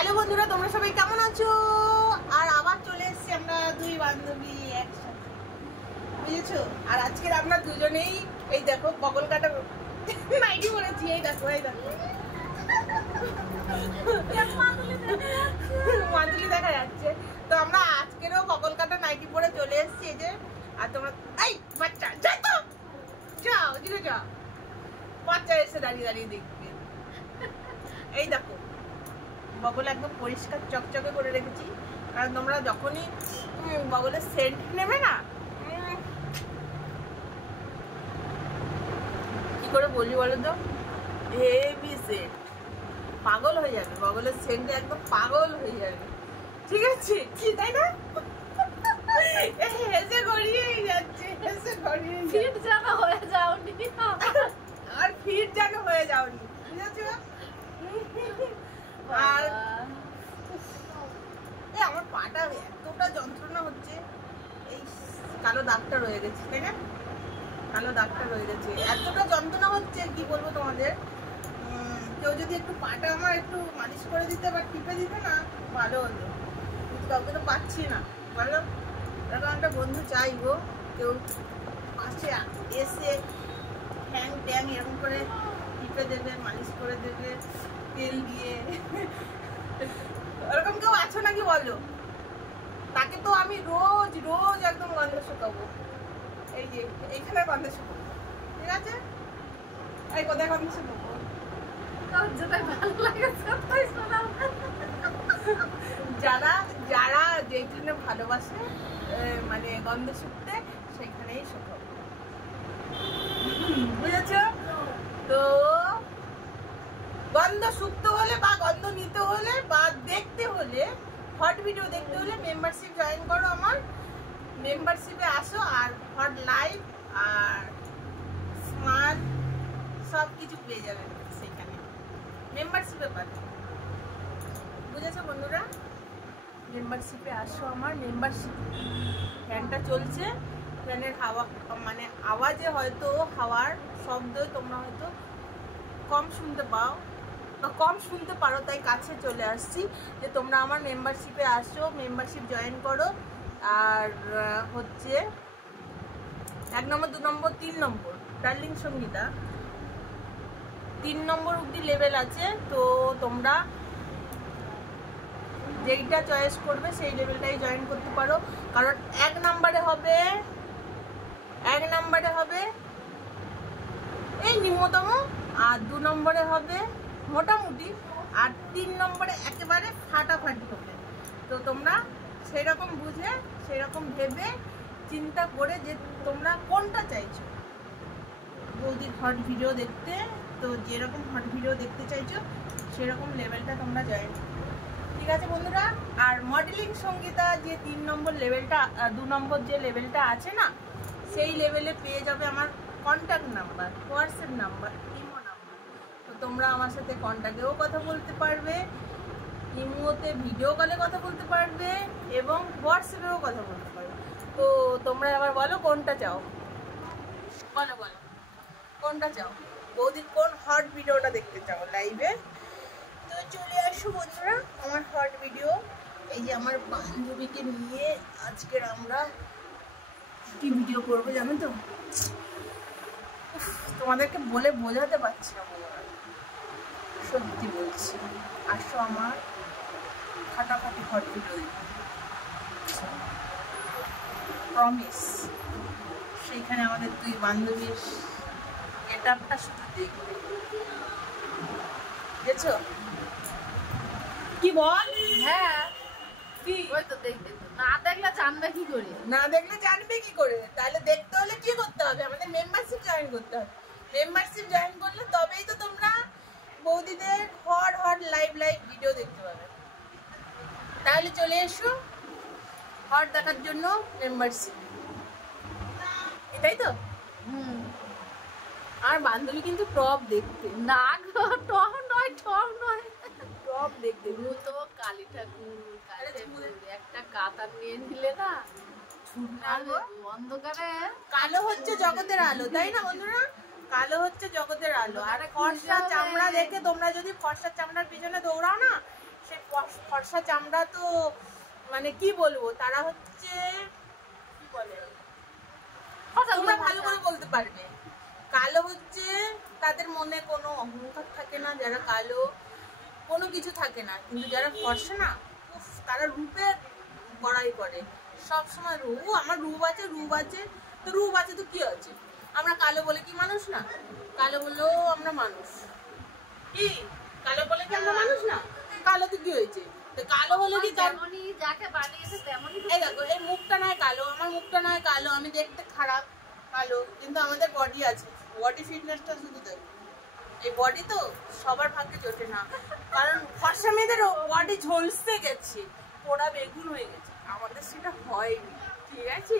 Hello বন্ধুরা, তোমরা সবাই কেমন আছো? আর আবার চলে এসেছি আমরা দুই বান্ধবী একসাথে, বুঝেছো? আর আজকের আমরা দুজনেই এই দেখো বগল কাটা নাইটি পরেছি। এই দেখো মাদুলি দেখা যাচ্ছে। তো আমরা আজকেরও বগল কাটা নাইটি পরে চলে এসেছি। এই যে, আর তোমরা এই বাচ্চা যাই তো, যাও দিকে যাও। বাচ্চা এসে দাঁড়িয়ে দাঁড়িয়ে দেখবে। এই দেখো বগল একদম পরিষ্কার চকচকে করে রেখেছি, কারণ তোমরা যখনই বগলের সেন্ট নেবে না, কি করে বলি বলো তো, হেভি সেন্ট, পাগল হয়ে যাবে। বগলের সেন্টে একদম পাগল হয়ে যাবে, ঠিক আছে? কি তাই না? হেসে গড়িয়েই যাচ্ছে, হেসে গড়িয়ে ফিট যেন হয়ে যাওনি, আর ফিট যেন হয়ে যাওনি, বুঝেছো? আর আমার পাটা এতটা যন্ত্রণা হচ্ছে, এই কালো দাগটা রয়ে গেছে, তাই না? কালো দাগটা রয়ে গেছে, এতটা যন্ত্রণা হচ্ছে কি বলবো তোমাদের। কেউ যদি একটু পাটা আমার একটু মালিশ করে দিতে বা টিপে দিতে না, ভালো হতো। কিন্তু কাউকে তো পাচ্ছি না, ভালো। এরকম একটা বন্ধু চাইবো, কেউ পাশে এসে হ্যাং ট্যাং এরকম করে টিপে দেবে, মালিশ করে দেবে তেল দিয়ে। ওরকম কেউ আছো নাকি বলো? তাকে তো আমি রোজ রোজ একদম গন্ধ শুকাবো। এই যে এইখানে গন্ধ শুকাবো, ঠিক আছে? এই কোথায় গন্ধ শুকাবো? যারা যারা যেখানে ভালোবাসে মানে গন্ধ শুকতে, সেখানেই শুকাবো, বুঝেছো? তো গন্ধ শুকতে হলে বা গন্ধ নিতে হলে বা দেখতে হলে, হট ভিডিও দেখতে হলে মেম্বারশিপ জয়েন করো। আমার মেম্বারশিপে আসো, আর হট লাইভ আর স্মার্ট সব কিছু পেয়ে যাবে সেখানে, মেম্বারশিপে পাবে, বুঝেছো বন্ধুরা? মেম্বারশিপে আসো। আমার মেম্বারশিপ ফ্যানটা চলছে, ফ্যানের হাওয়া মানে আওয়াজে হয়তো হাওয়ার শব্দ তোমরা হয়তো কম শুনতে পাও বা কম শুনতে পারো, তাই কাছে চলে আসছি যে তোমরা আমার মেম্বারশিপে আসো, মেম্বারশিপ জয়েন করো। আর হচ্ছে 1 নম্বর 2 নম্বর 3 নম্বর ডার্লিং সঙ্গীতা 3 নম্বর অবধি লেভেল আছে। তো তোমরা যেইটা চয়েস করবে সেই লেভেলটাই জয়েন করতে পারো, কারণ 1 নম্বরে হবে এই নিম্নতম, আর 2 নম্বরে হবে মোটামুটি, আর 3 নম্বরে একেবারে ফাটাফাটি হবে। তো তোমরা সেরকম বুঝে, সেরকম ভেবে চিন্তা করে যে তোমরা কোনটা চাইছো। বৌদির হট ভিডিও দেখতে, তো যেরকম হট ভিডিও দেখতে চাইছো সেরকম লেভেলটা তোমরা জয়েন, ঠিক আছে বন্ধুরা? আর মডেলিং সঙ্গীতা যে 3 নম্বর লেভেলটা, 2 নম্বর যে লেভেলটা আছে না, সেই লেভেলে পেয়ে যাবে আমার contact number, WhatsApp number, imo number. তো তোমরা আমার সাথে কন্ট্যাক্টেও কথা বলতে পারবে, ইমোতে ভিডিও কলে কথা বলতে পারবে, এবং হোয়াটসঅ্যাপেও কথা বলতে পারবে। তো তোমরা আবার বলো কোনটা চাও, বলো বলো কোনটা চাও, বৌদির কোন হট ভিডিওটা দেখতে চাও লাইভে? তো চলে আসো বন্ধুরা আমার হট ভিডিও। এই যে আমার বান্ধবীকে নিয়ে আজকের আমরা কি ভিডিও করবো জানো তো? তোমাদেরকে বলে বোঝাতে পারছি না বন্ধুরা, সত্যি বলছি। আসো আমার ফাটাফাটি হট ভিডিও দেখো, প্রমিস। সেইখানে আমাদের দুই বান্ধবীর গেটআপটা শুধু দেখবে, বুঝেছো? কি বল? হ্যাঁ কি ওই তো দেখবে, না দেখলে জানবে কি করে? না দেখলে জানবে কি করে? তাহলে দেখতে হলে কি করতে হবে? আমাদের মেম্বারশিপ জয়েন করতে হবে। মেম্বারশিপ জয়েন করলে তবেই তো তোমরা বৌদিদের হট হট লাইভ ভিডিও দেখতে পাবে। তাহলে চলে এসো হট দেখার জন্য মেম্বারশিপ, এটাই তো। আর বান্ধবী কিন্তু টপ দেখতে, না গো, টপ নয় টপ দেখতে। ও তো কালী ঠাকুর, একটা কাতা নিয়ে নিলে না, অন্ধকারে কালো হচ্ছে জগতের আলো, তাই না বন্ধুরা? কালো হচ্ছে জগতের আলো। আর ফর্সা চামড়া দেখে তোমরা যদি ফর্সা চামড়ার পিছনে দৌড়াও না, সেই ফর্সা চামড়া তো মানে কি বলবো, তারা হচ্ছে কি বলে, তোমরা ভালো করে বলতে পারবে। কালো হচ্ছে তাদের মনে কোনো অহংকার থাকে না, যারা কালো কোনো কিছু থাকে না। কিন্তু যারা ফর্সা না, তারা রূপে বড়াই করে সবসময়। রূপ, আমার রূপ আছে, রূপ আছে, তো রূপ আছে তো কি আছে, আমরা কালো বলে কি মানুষ না? কালো বললেও আমরা মানুষ। কি কালো বলে কি আমরা মানুষ না? কালো তো কি হয়েছে, তো কালো হলে কি তেমনই যাকে বানিয়েছে তেমনই। এই দেখো, এই মুখটা নয় কালো, আমার মুখটা নয় কালো, আমি দেখতে খারাপ কালো, কিন্তু আমাদের বডি আছে, বডি ফিটনেসটা শুধু দেখো। এই বডি তো সবার ভাগ্যে জোটে না, কারণ ফর্সা মেয়েদের বডি ঝলসে গেছে, পোড়া বেগুন হয়ে গেছে, আমাদের সেটা হয়নি। ঠিক আছে।